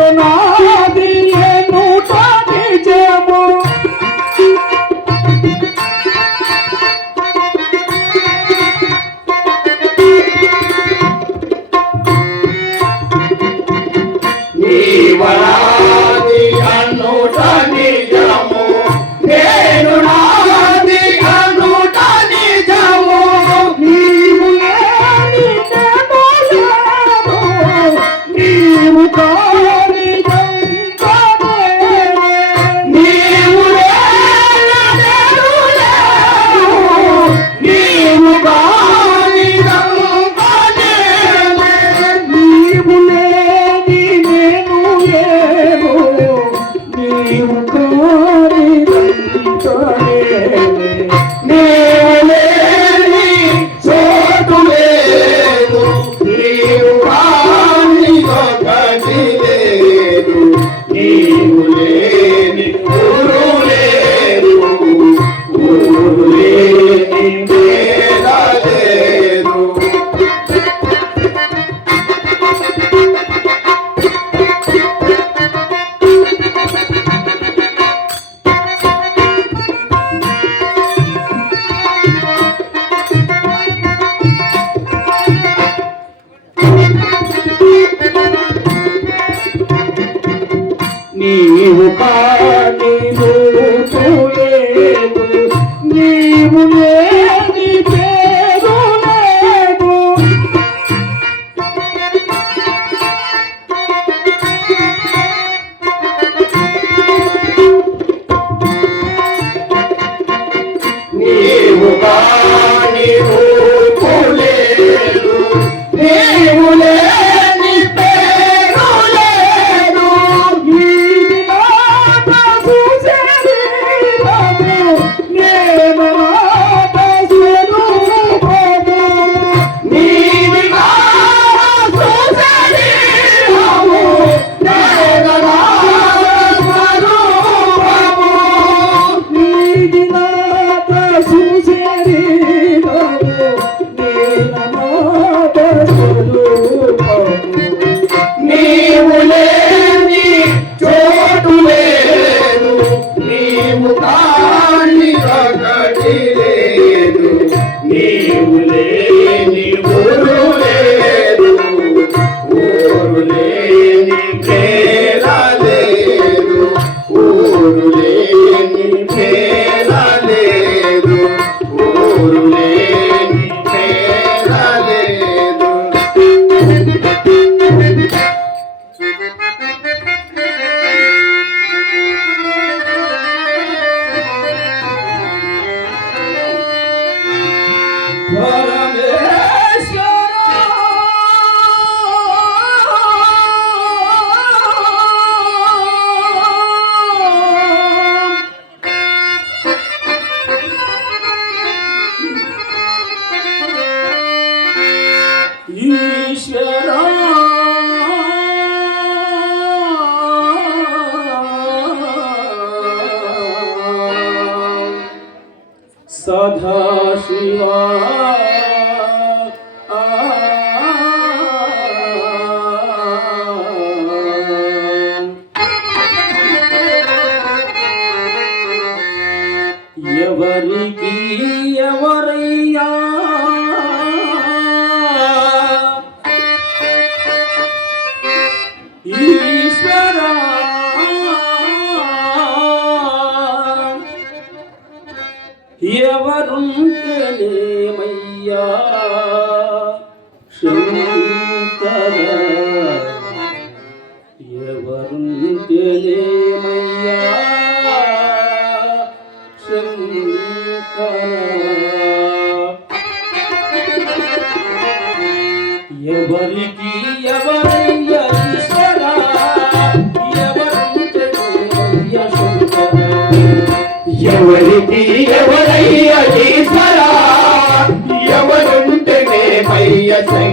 থাকবে না ఎవరయ్యా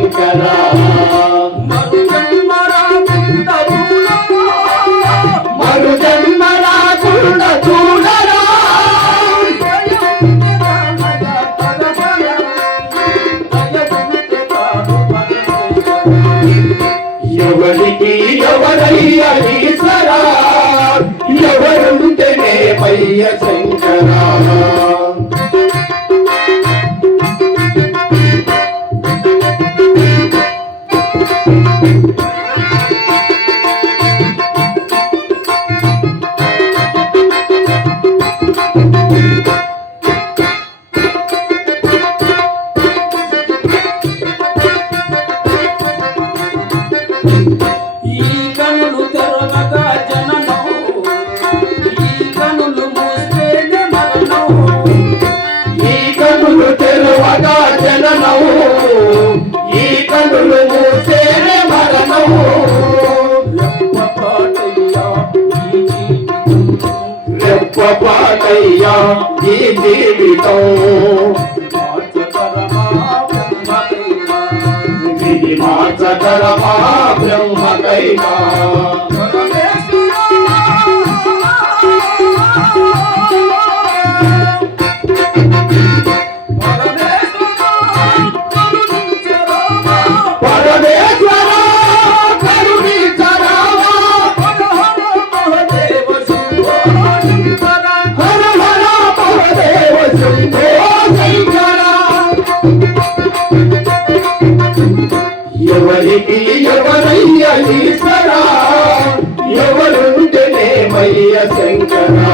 మయ్య శంకరా త్వపాకయ్యా ఈ జీవితం. మార్చకరమా బ్రహ్మకైనా? ఎవరికి ఎవరయ్య ఈశ్వరా ఎవరుంటేనేమయ్య శంకరా?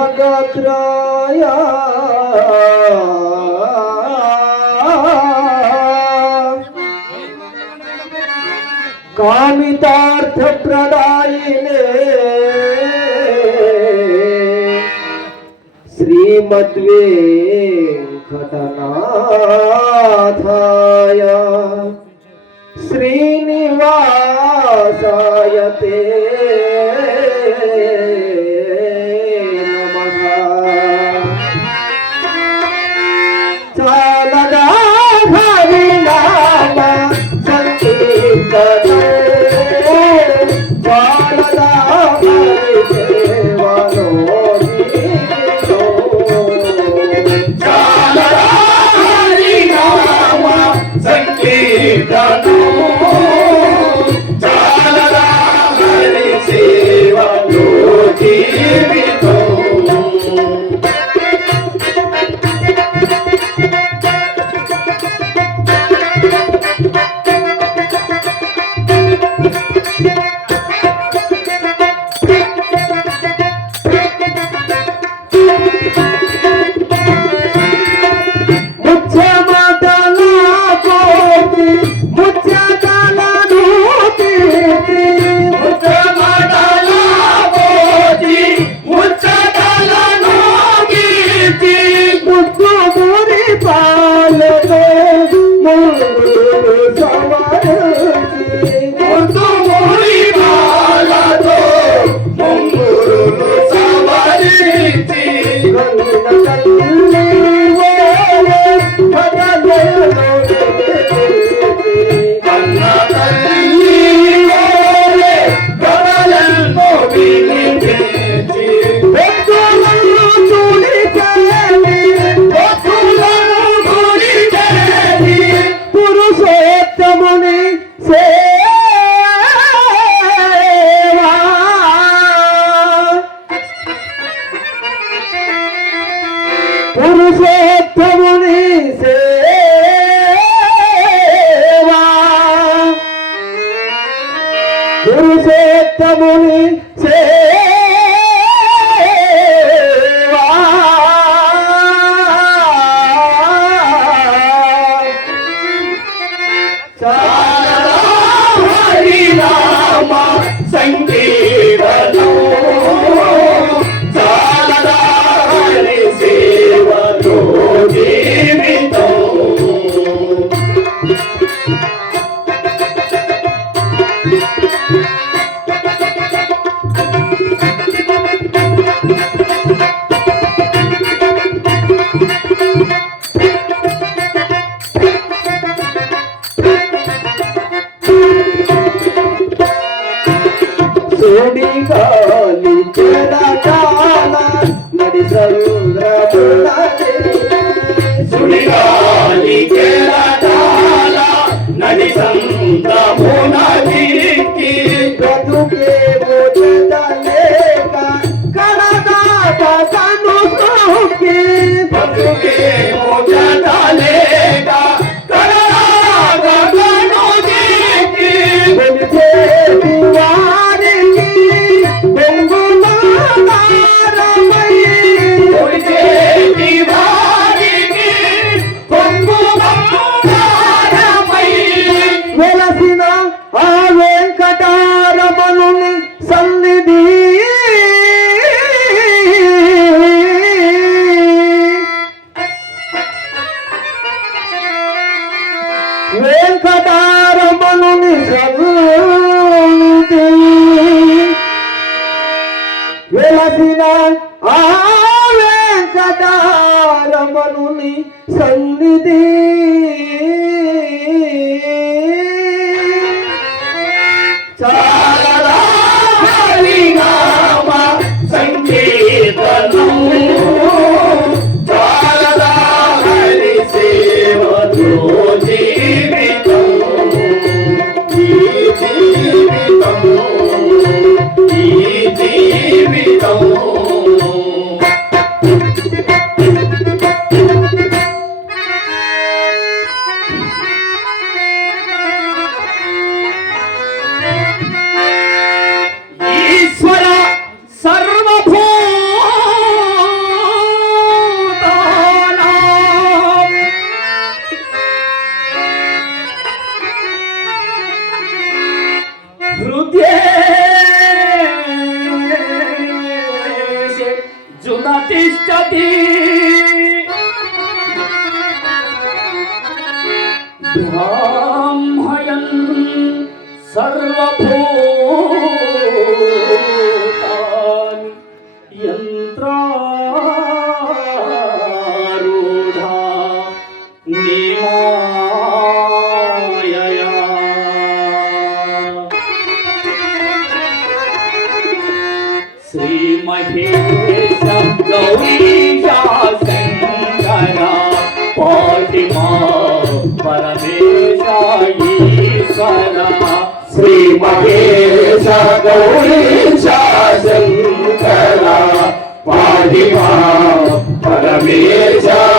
जगत राया कामितार्थ प्रदायिने श्रीमद्वेङ्कटनाथाय। श्रीनिवासाय ते। చాలా హరినామ నడి सर्व శ్రీ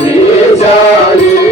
जाए